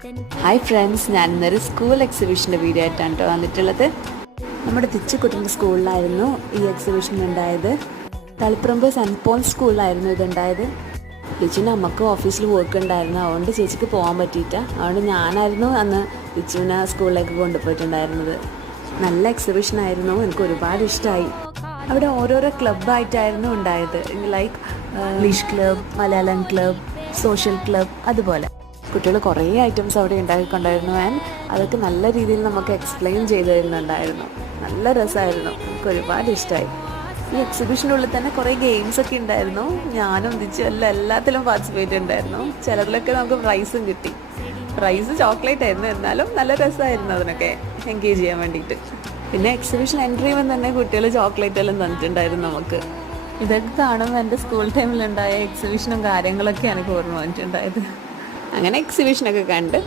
Hi friends ഞാൻ ഇന്നൊരു school എക്സിബിഷന്റെ video ആയിട്ടാണ് കേട്ടോ വന്നിട്ടുള്ളത്. നമ്മുടെ തിച്ചുകുട്ടിന്റെ സ്കൂളിലായിരുന്നു ഈ എക്സിബിഷൻ ഉണ്ടായത്. തളിപ്പറമ്പ് സെന്റ് പോൾ സ്കൂളിലായിരുന്നു ഇതുണ്ടായത്. ലിച്ചുവിന് അമ്മയ്ക്ക് ഓഫീസിൽ വർക്ക് ഉണ്ടായിരുന്നു. അതുകൊണ്ട് ചേച്ചിക്ക് പോകാൻ പറ്റിയിട്ട അതുകൊണ്ട് ഞാനായിരുന്നു അന്ന് ലിച്ചുവിനെ സ്കൂളിലേക്ക് കൊണ്ടുപോയിട്ടുണ്ടായിരുന്നത്. നല്ല എക്സിബിഷൻ ആയിരുന്നു. എനിക്ക് ഒരുപാട് ഇഷ്ടമായി അവിടെ ഓരോരോ ക്ലബ്ബായിട്ടായിരുന്നു ഉണ്ടായത്. Like English club Malayalam club social club അതുപോലെ. കുട്ടികൾ കുറേ ഐറ്റംസ് അവിടെ ഉണ്ടാക്കിക്കൊണ്ടായിരുന്നു. ആൻഡ് അതൊക്കെ നല്ല രീതിയിൽ നമുക്ക് എക്സ്പ്ലെയിൻ ചെയ്തു തരുന്നുണ്ടായിരുന്നു. നല്ല രസമായിരുന്നു. നമുക്ക് ഒരുപാട് ഇഷ്ടമായി ഈ എക്സിബിഷനുള്ളിൽ തന്നെ കുറേ ഗെയിംസ് ഒക്കെ ഉണ്ടായിരുന്നു. ഞാനും തിരിച്ചു എല്ലാം എല്ലാത്തിലും പാർട്ടിസിപ്പേറ്റ് ഉണ്ടായിരുന്നു ചിലതിലൊക്കെ നമുക്ക് പ്രൈസും കിട്ടി. പ്രൈസ് ചോക്ലേറ്റ് ആയിരുന്നു. എന്നാലും നല്ല രസമായിരുന്നു അതിനൊക്കെ എൻഗേജ് ചെയ്യാൻ വേണ്ടിയിട്ട്. പിന്നെ എക്സിബിഷൻ എൻട്രി ചെയ്യുമ്പോൾ തന്നെ കുട്ടികൾ ചോക്ലേറ്റ് എല്ലാം തന്നിട്ടുണ്ടായിരുന്നു നമുക്ക്. ഇതൊക്കെ കാണുമ്പോൾ എന്റെ സ്കൂൾ ടൈമിലുണ്ടായ എക്സിബിഷനും കാര്യങ്ങളൊക്കെ എനിക്ക് ഓർമ്മ വന്നിട്ടുണ്ടായത്. അങ്ങനെ എക്സിബിഷനൊക്കെ കണ്ട്